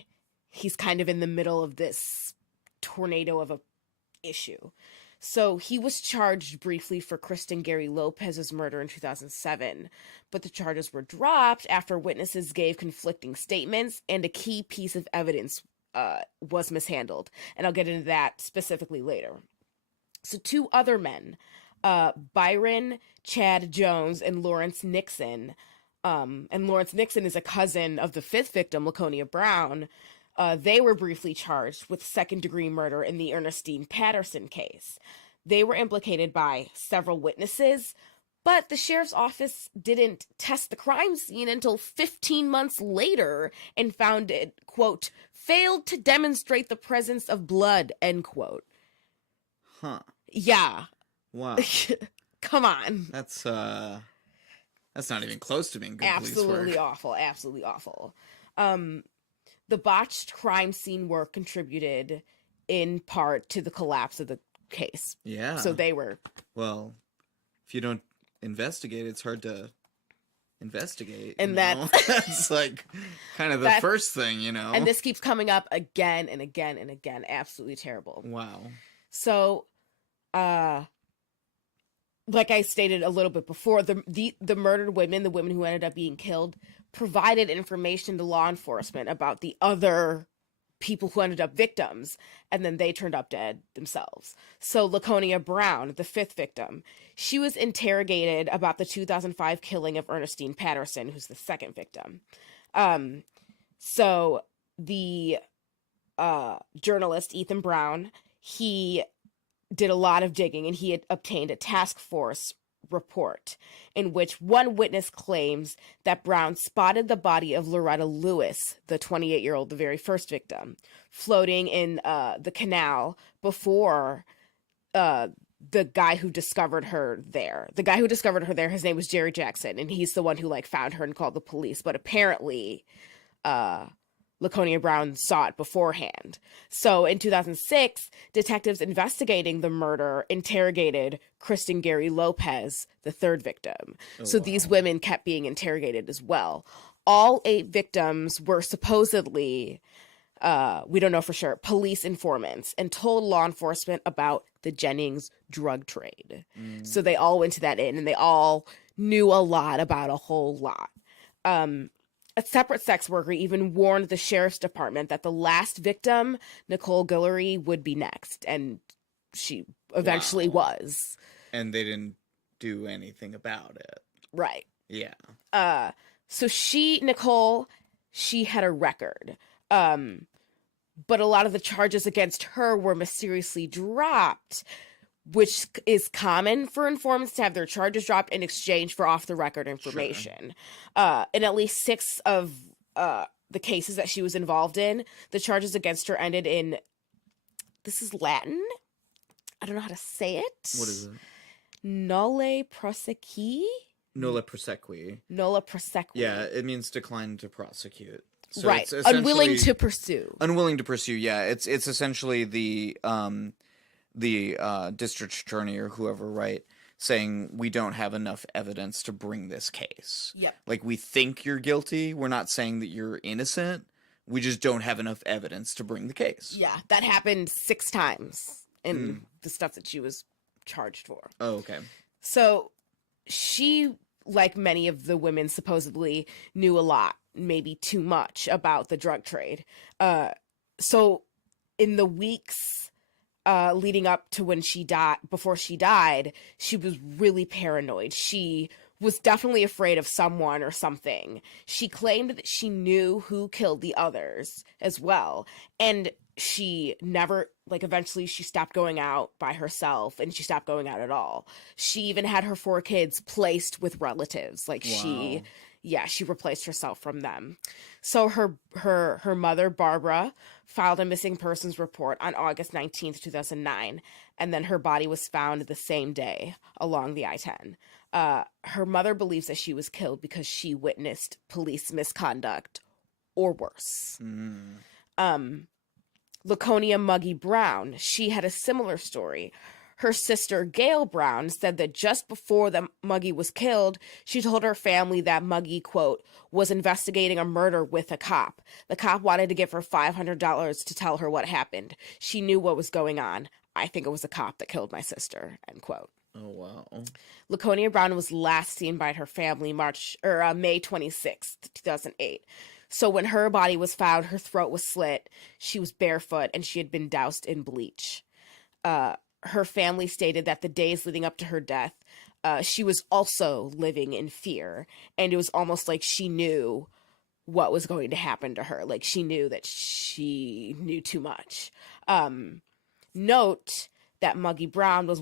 he's kind of in the middle of this tornado of a issue. So he was charged briefly for Kristen Gary Lopez's murder in 2007, but the charges were dropped after witnesses gave conflicting statements and a key piece of evidence was mishandled. And I'll get into that specifically later. So two other men, Byron Chad Jones and Lawrence Nixon, and Lawrence Nixon is a cousin of the fifth victim, Laconia Brown. They were briefly charged with second-degree murder in the Ernestine Patterson case. They were implicated by several witnesses, but the sheriff's office didn't test the crime scene until 15 months later and found it, quote, failed to demonstrate the presence of blood, end quote. Huh. Yeah. Wow. Come on. That's not even close to being good Absolutely police work. awful. Absolutely awful. The botched crime scene work contributed in part to the collapse of the case. Yeah. So they were... Well, if you don't investigate, it's hard to investigate. And that's like kind of the first thing, And this keeps coming up again and again and again. Absolutely terrible. Wow. So, like I stated a little bit before, the murdered women, the women who ended up being killed, provided information to law enforcement about the other people who ended up victims, and then they turned up dead themselves. So Laconia Brown, the fifth victim, she was interrogated about the 2005 killing of Ernestine Patterson, who's the second victim. So the journalist Ethan Brown, he did a lot of digging, and he had obtained a task force report in which one witness claims that Brown spotted the body of Loretta Lewis, the 28-year-old, the very first victim, floating in the canal before the guy who discovered her there. The guy who discovered her there, his name was Jerry Jackson, and he's the one who found her and called the police. But apparently, Laconia Brown saw it beforehand. So in 2006, detectives investigating the murder interrogated Kristen Gary Lopez, the third victim. These women kept being interrogated as well. All 8 victims were supposedly, we don't know for sure, police informants, and told law enforcement about the Jennings drug trade. So they all went to that inn, and they all knew a lot about a whole lot. A separate sex worker even warned the sheriff's department that the last victim, Nicole Guillory, would be next, and she eventually was. And they didn't do anything about it. Right. Yeah. So Nicole, she had a record. But a lot of the charges against her were mysteriously dropped, which is common for informants to have their charges dropped in exchange for off-the-record information. Sure. In at least 6 of the cases that she was involved in, the charges against her ended in, this is Latin? I don't know how to say it. What is it? Nolle prosequi? Nolle prosequi. Nolle prosequi. Yeah, it means decline to prosecute. So right. It's Unwilling to pursue. Unwilling to pursue, yeah. It's essentially the district attorney or whoever, right, saying we don't have enough evidence to bring this case. Yep. Like, we think you're guilty. We're not saying that you're innocent. We just don't have enough evidence to bring the case. Yeah, that happened 6 times and the stuff that she was charged for. Oh, okay. So she, like many of the women, supposedly knew a lot, maybe too much, about the drug trade. So in the weeks leading up to when she died, before she died, she was really paranoid. She was definitely afraid of someone or something. She claimed that she knew who killed the others as well. And she never, like, eventually she stopped going out by herself, and she stopped going out at all. She even had her 4 kids placed with relatives. Like, she replaced herself from them. So her mother, Barbara, filed a missing persons report on August 19th, 2009, and then her body was found the same day along the I-10. Her mother believes that she was killed because she witnessed police misconduct or worse. Laconia Muggy Brown, she had a similar story. Her sister, Gail Brown, said that just before the Muggy was killed, she told her family that Muggy, quote, was investigating a murder with a cop. The cop wanted to give her $500 to tell her what happened. She knew what was going on. I think it was a cop that killed my sister, end quote. Oh, wow. Laconia Brown was last seen by her family May 26th, 2008. So when her body was found, her throat was slit, she was barefoot, and she had been doused in bleach. Her family stated that the days leading up to her death, she was also living in fear, and it was almost like she knew what was going to happen to her. Like, she knew that she knew too much. Note that Muggy Brown was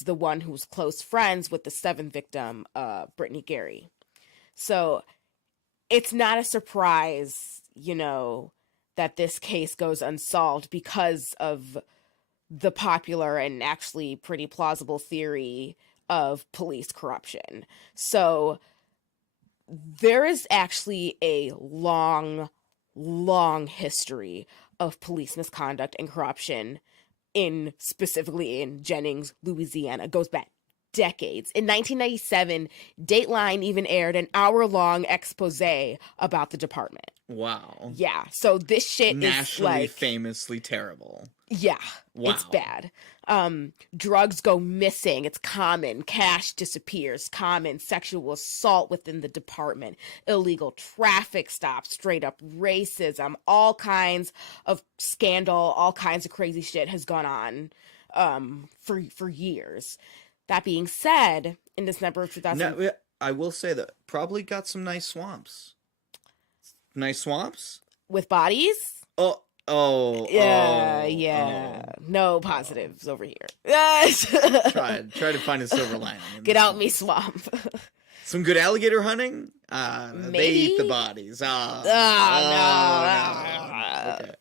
the one who was close friends with the 7th victim, Brittany Gary. So it's not a surprise, that this case goes unsolved because of the popular and actually pretty plausible theory of police corruption. So there is actually a long, long history of police misconduct and corruption specifically in Jennings, Louisiana. It goes back decades. In 1997, Dateline even aired an hour-long expose about the department. Wow. Yeah, so this shit nationally is famously terrible. Yeah, wow. It's bad. Drugs go missing. It's common. Cash disappears. Common. Sexual assault within the department. Illegal traffic stops. Straight up racism. All kinds of scandal. All kinds of crazy shit has gone on for years. That being said, in December of 2000... No, I will say that probably got some nice swamps. Nice swamps? With bodies? Yeah. No positives over here. Try to find a silver lining. Get out me swamp. Some good alligator hunting? Maybe? They eat the bodies. No. Okay.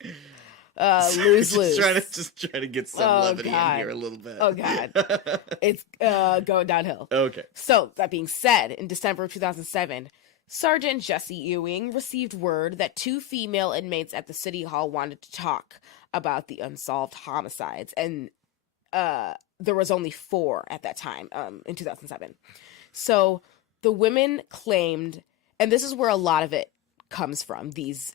Lose. Just trying to get some levity in here a little bit. Oh, God. It's going downhill. Okay. So, that being said, in December of 2007, Sergeant Jesse Ewing received word that 2 female inmates at the city hall wanted to talk about the unsolved homicides, and there was only 4 at that time, in 2007. So the women claimed, and this is where a lot of it comes from, these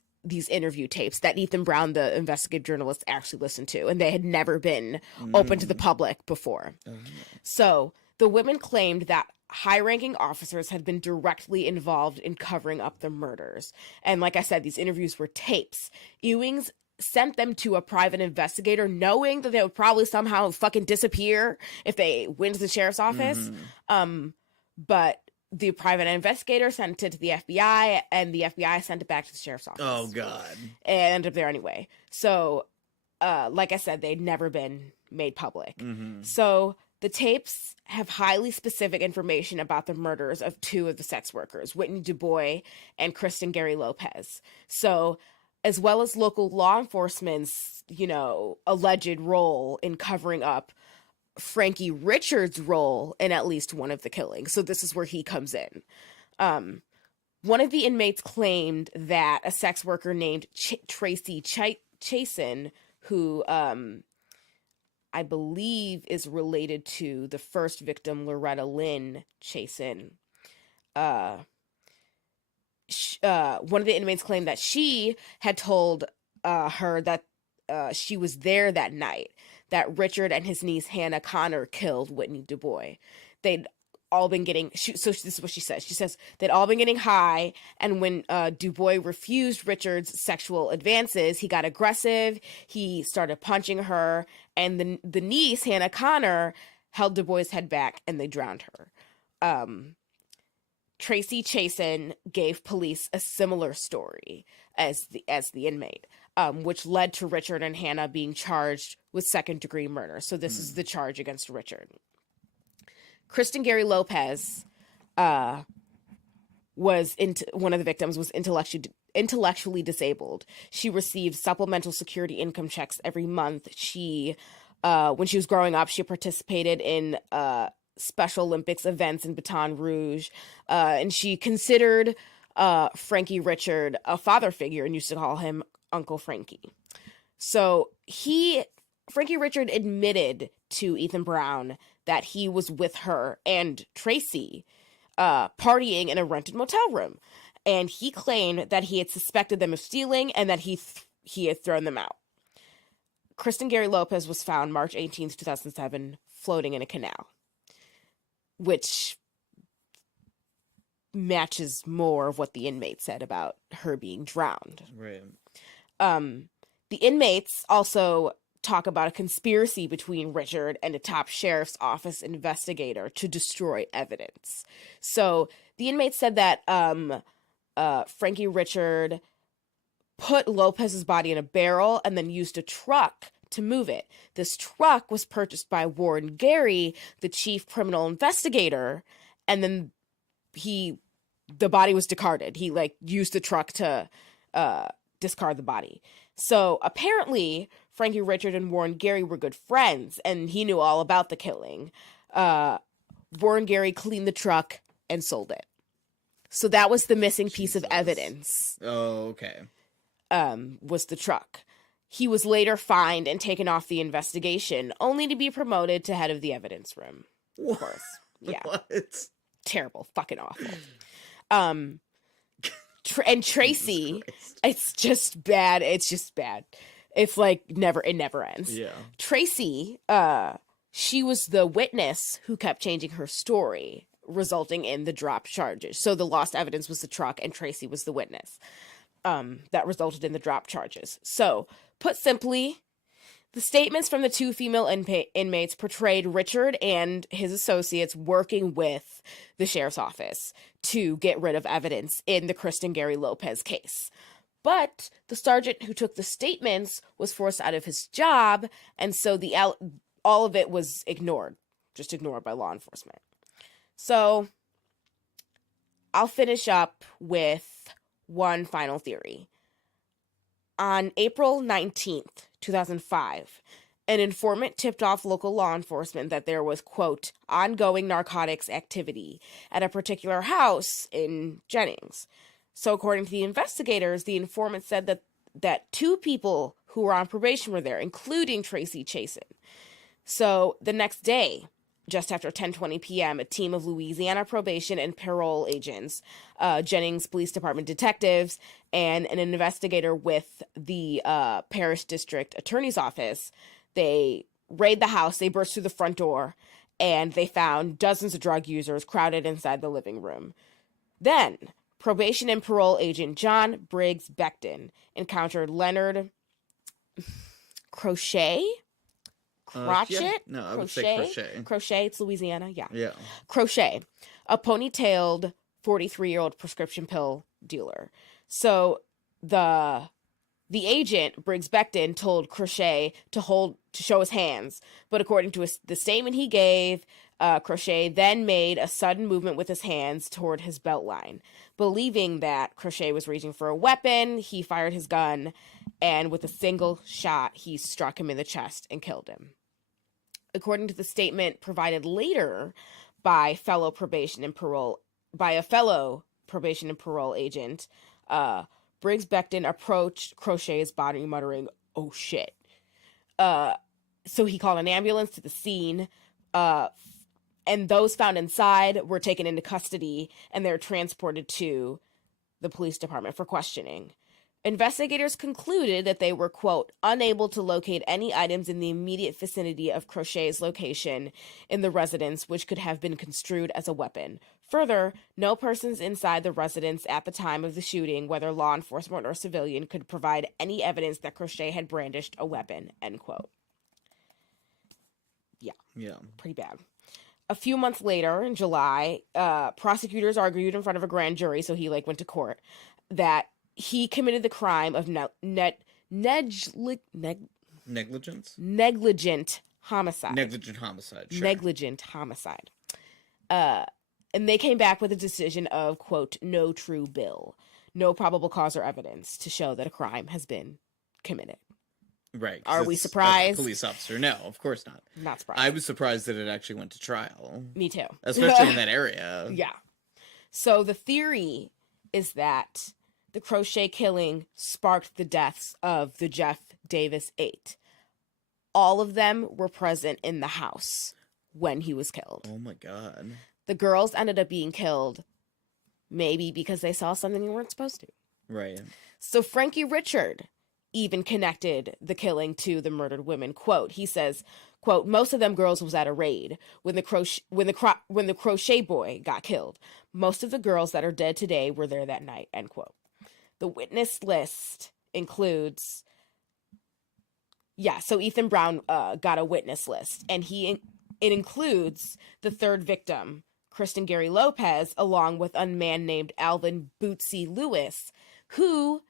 interview tapes that Ethan Brown, the investigative journalist, actually listened to, and they had never been open to the public before. So the women claimed that high-ranking officers had been directly involved in covering up the murders. And like I said, these interviews were tapes. Ewings sent them to a private investigator, knowing that they would probably somehow fucking disappear if they went to the sheriff's office. But the private investigator sent it to the FBI, and the FBI sent it back to the sheriff's office. Oh, God. And it ended up there anyway. So, like I said, they'd never been made public. So the tapes have highly specific information about the murders of 2 of the sex workers, Whitney DuBois and Kristen Gary Lopez. So, as well as local law enforcement's, alleged role in covering up Frankie Richards' role in at least one of the killings. So this is where he comes in. One of the inmates claimed that a sex worker named Tracy Chasen, who I believe is related to the first victim, Loretta Lynn Chasen. One of the inmates claimed that she had told her that she was there that night, that Richard and his niece Hannah Connor killed Whitney Du Bois. They'd all been getting, so this is what she says. She says they'd all been getting high, and when Du Bois refused Richard's sexual advances, he got aggressive. He started punching her, and the niece, Hannah Connor, held Du Bois' head back, and they drowned her. Tracy Chasen gave police a similar story as the inmate, which led to Richard and Hannah being charged with second-degree murder. So this is the charge against Richard. Kristen Gary Lopez one of the victims was intellectually disabled. She received supplemental security income checks every month. She when she was growing up, she participated in Special Olympics events in Baton Rouge, and she considered Frankie Richard a father figure and used to call him Uncle Frankie. So Frankie Richard admitted to Ethan Brown that he was with her and Tracy partying in a rented motel room. And he claimed that he had suspected them of stealing and that he had thrown them out. Kristen Gary Lopez was found March 18th, 2007, floating in a canal, which matches more of what the inmate said about her being drowned. Right. The inmates also talk about a conspiracy between Richard and a top sheriff's office investigator to destroy evidence. So the inmates said that Frankie Richard put Lopez's body in a barrel and then used a truck to move it. This truck was purchased by Warren Gary, the chief criminal investigator, and then the body was discarded. He used the truck to discard the body. So apparently Frankie Richard and Warren Gary were good friends, and he knew all about the killing. Warren Gary cleaned the truck and sold it. So that was the missing piece of evidence. Oh, okay. Was the truck. He was later fined and taken off the investigation, only to be promoted to head of the evidence room. Of course. Yeah. What? Terrible. Fucking awful. And Tracy, it's just bad. It's just bad. It's it never ends. Yeah. Tracy, she was the witness who kept changing her story, resulting in the drop charges. So the lost evidence was the truck, and Tracy was the witness. That resulted in the drop charges. So, put simply, the statements from the two female inmates portrayed Richard and his associates working with the sheriff's office to get rid of evidence in the Kristen Gary Lopez case. But the sergeant who took the statements was forced out of his job, and so all of it was ignored by law enforcement. So, I'll finish up with one final theory. On April 19th, 2005, an informant tipped off local law enforcement that there was, quote, ongoing narcotics activity at a particular house in Jennings. So according to the investigators, the informant said that two people who were on probation were there, including Tracy Chasen. So the next day, just after 10:20 p.m., a team of Louisiana probation and parole agents, Jennings Police Department detectives, and an investigator with the Parish District Attorney's Office, they raid the house, they burst through the front door, and they found dozens of drug users crowded inside the living room. Then, probation and parole agent John Briggs Becton encountered Leonard Crochet? Crotchet? Yeah. No, I would say Crochet. Crochet, it's Louisiana, yeah. Yeah. Crochet, a ponytailed 43-year-old prescription pill dealer. So the agent, Briggs Becton, told Crochet to show his hands, but according to the statement he gave, Crochet then made a sudden movement with his hands toward his belt line. Believing that Crochet was reaching for a weapon, he fired his gun, and with a single shot, he struck him in the chest and killed him. According to the statement provided later by a fellow probation and parole agent, Briggs Becton approached Crochet's body muttering, "Oh shit." So he called an ambulance to the scene, and those found inside were taken into custody, and they're transported to the police department for questioning. Investigators concluded that they were, quote, unable to locate any items in the immediate vicinity of Crochet's location in the residence which could have been construed as a weapon. Further, no persons inside the residence at the time of the shooting, whether law enforcement or civilian, could provide any evidence that Crochet had brandished a weapon, end quote. Yeah. Pretty bad. A few months later, in July, prosecutors argued in front of a grand jury, so he, went to court, that he committed the crime of negligent homicide. Negligent homicide. Sure. Negligent homicide. And they came back with a decision of, quote, no true bill, no probable cause or evidence to show that a crime has been committed. Right. Are we it's surprised? A police officer. No, of course not. Not surprised. I was surprised that it actually went to trial. Me too. Especially in that area. Yeah. So the theory is that the Crochet killing sparked the deaths of the Jeff Davis 8. All of them were present in the house when he was killed. Oh my God. The girls ended up being killed maybe because they saw something they weren't supposed to. Right. So Frankie Richard even connected the killing to the murdered women. Quote, he says, quote, most of them girls was at a raid when the Crochet boy got killed. Most of the girls that are dead today were there that night, end quote. The witness list includes, so Ethan Brown got a witness list, and it includes the third victim, Kristen Gary Lopez, along with a man named Alvin Bootsy Lewis, who,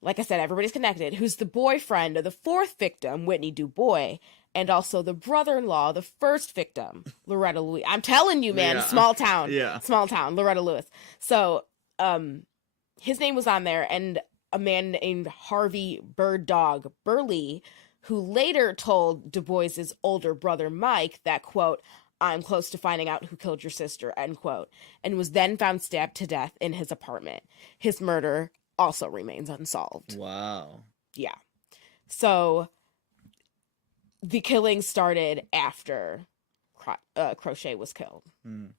like I said, everybody's connected, who's the boyfriend of the fourth victim, Whitney DuBois, and also the brother-in-law of the first victim, Loretta Lewis. I'm telling you, man, small town, Loretta Lewis. So, his name was on there, and a man named Harvey Bird Dog Burley, who later told Du Bois's older brother Mike that, quote, I'm close to finding out who killed your sister, end quote, and was then found stabbed to death in his apartment. His murder also remains unsolved. Wow. Yeah. So the killing started after Crochet was killed. Mm.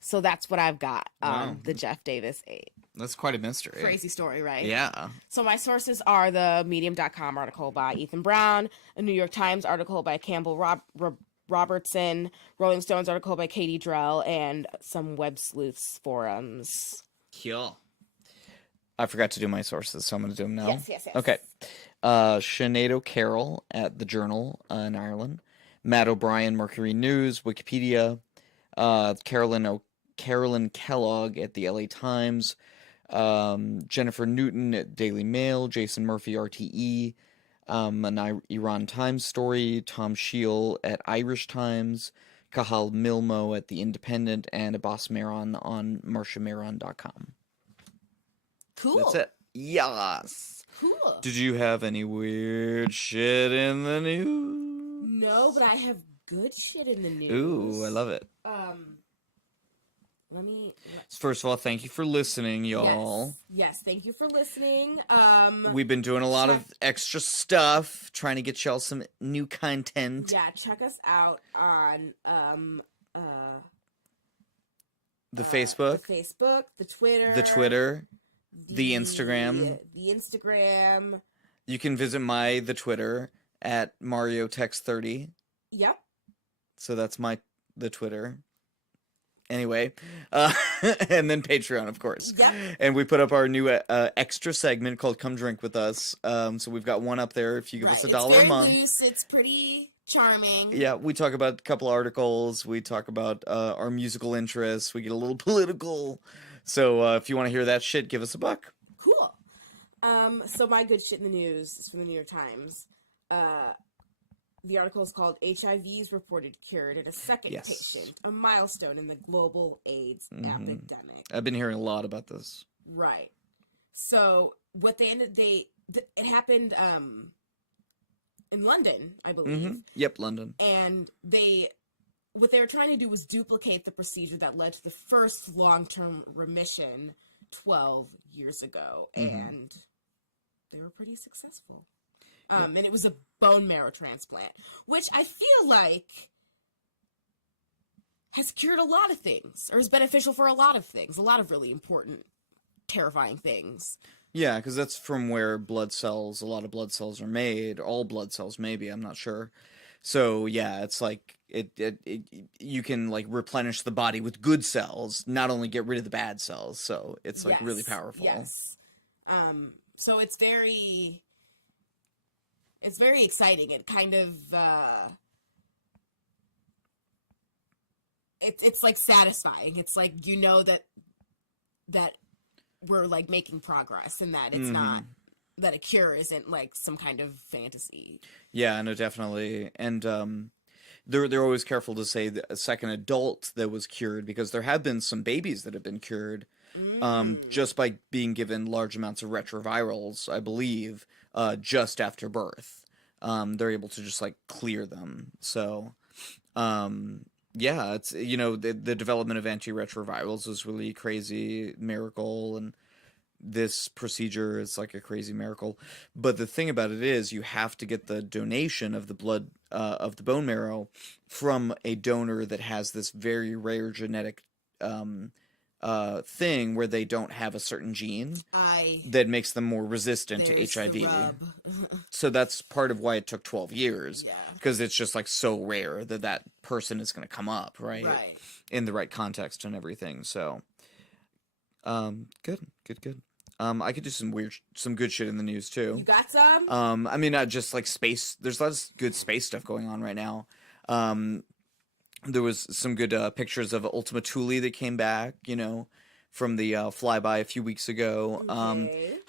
So that's what I've got on the Jeff Davis 8. That's quite a mystery. Crazy story, right? Yeah. So my sources are the Medium.com article by Ethan Brown, a New York Times article by Campbell Robertson, Rolling Stones article by Katie Drell, and some Web Sleuths forums. Cool. I forgot to do my sources, so I'm going to do them now. Yes. Okay. Sinead O'Carroll at The Journal in Ireland. Matt O'Brien, Mercury News, Wikipedia. Carolyn Kellogg at the LA Times. Jennifer Newton at Daily Mail. Jason Murphy, RTE. An Iran Times story. Tom Scheel at Irish Times. Kahal Milmo at The Independent. And Abbas Mehran on MarshaMehran.com. Cool. That's it. Yes. Cool. Did you have any weird shit in the news? No, but I have good shit in the news. Ooh, I love it. First of all, thank you for listening, y'all. Yes, thank you for listening. We've been doing a lot of extra stuff, trying to get y'all some new content. Yeah, check us out on the Facebook, the Twitter, the Instagram. The Instagram. You can visit the Twitter at MarioTex30. Yep. So that's the Twitter. Anyway, and then Patreon, of course. Yep. And we put up our new extra segment called "Come Drink with Us." So we've got one up there. If you give us $1 a month, loose. It's pretty charming. Yeah, we talk about a couple articles. We talk about our musical interests. We get a little political. So if you want to hear that shit, give us $1. Cool. So my good shit in the news is from the New York Times. The article is called HIV's Reported Cured in a Second Patient, a milestone in the global AIDS epidemic. I've been hearing a lot about this. Right. So what it happened in London, I believe. Mm-hmm. Yep, London. And what they were trying to do was duplicate the procedure that led to the first long-term remission 12 years ago. Mm-hmm. And they were pretty successful. And it was a bone marrow transplant, which I feel like has cured a lot of things, or is beneficial for a lot of things, a lot of really important, terrifying things. Yeah, because that's from where a lot of blood cells are made. All blood cells, maybe, I'm not sure. So yeah, it's like you can like replenish the body with good cells, not only get rid of the bad cells. So it's like really powerful. Yes. So it's very exciting. It kind of it's like satisfying. It's like that we're like making progress, and that it's not that a cure isn't like some kind of fantasy. Yeah, no, definitely. And they're always careful to say that a second adult that was cured, because there have been some babies that have been cured just by being given large amounts of retrovirals, I believe, just after birth. They're able to just like clear them. So yeah, it's, you know, the development of antiretrovirals is really crazy miracle, and this procedure is like a crazy miracle. But the thing about it is, you have to get the donation of the blood of the bone marrow from a donor that has this very rare genetic thing where they don't have a certain gene that makes them more resistant to HIV. So that's part of why it took 12 years. Yeah. Because it's just like so rare that person is going to come up, right? In the right context and everything. So, good. I could do some good shit in the news too. You got some? I mean, not just like space. There's lots of good space stuff going on right now. There was some good pictures of Ultima Thule that came back, you know, from the flyby a few weeks ago.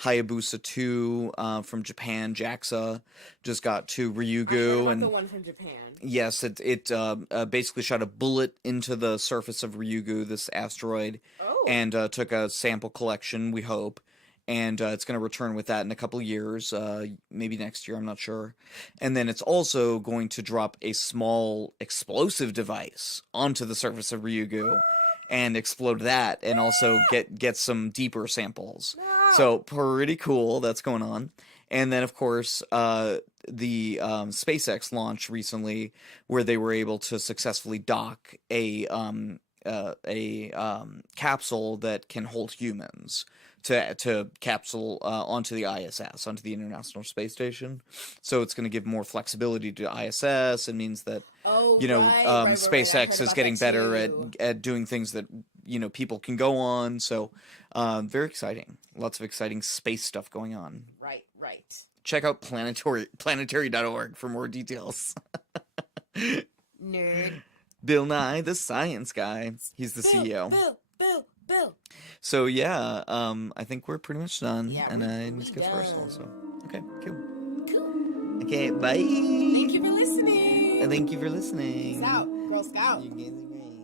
Hayabusa 2 from Japan, JAXA, just got to Ryugu. And the one from Japan. Yes, it basically shot a bullet into the surface of Ryugu, this asteroid, and took a sample collection, we hope. And it's going to return with that in a couple of years, maybe next year, I'm not sure. And then it's also going to drop a small explosive device onto the surface of Ryugu and explode that, and also get some deeper samples. So pretty cool, that's going on. And then, of course, the SpaceX launch recently, where they were able to successfully dock a capsule that can hold humans to capsule onto the ISS, onto the International Space Station. So it's going to give more flexibility to ISS. It means that SpaceX is getting better at doing things that, you know, people can go on. So very exciting. Lots of exciting space stuff going on. Right. Check out planetary.org for more details. Nerd. Bill Nye, the science guy. He's the CEO. Bill. So yeah, I think we're pretty much done, and I need to go first done. also. Okay, cool. Okay, bye. Thank you for listening. Thank you for listening. Peace out, Girl Scout. You guys are great.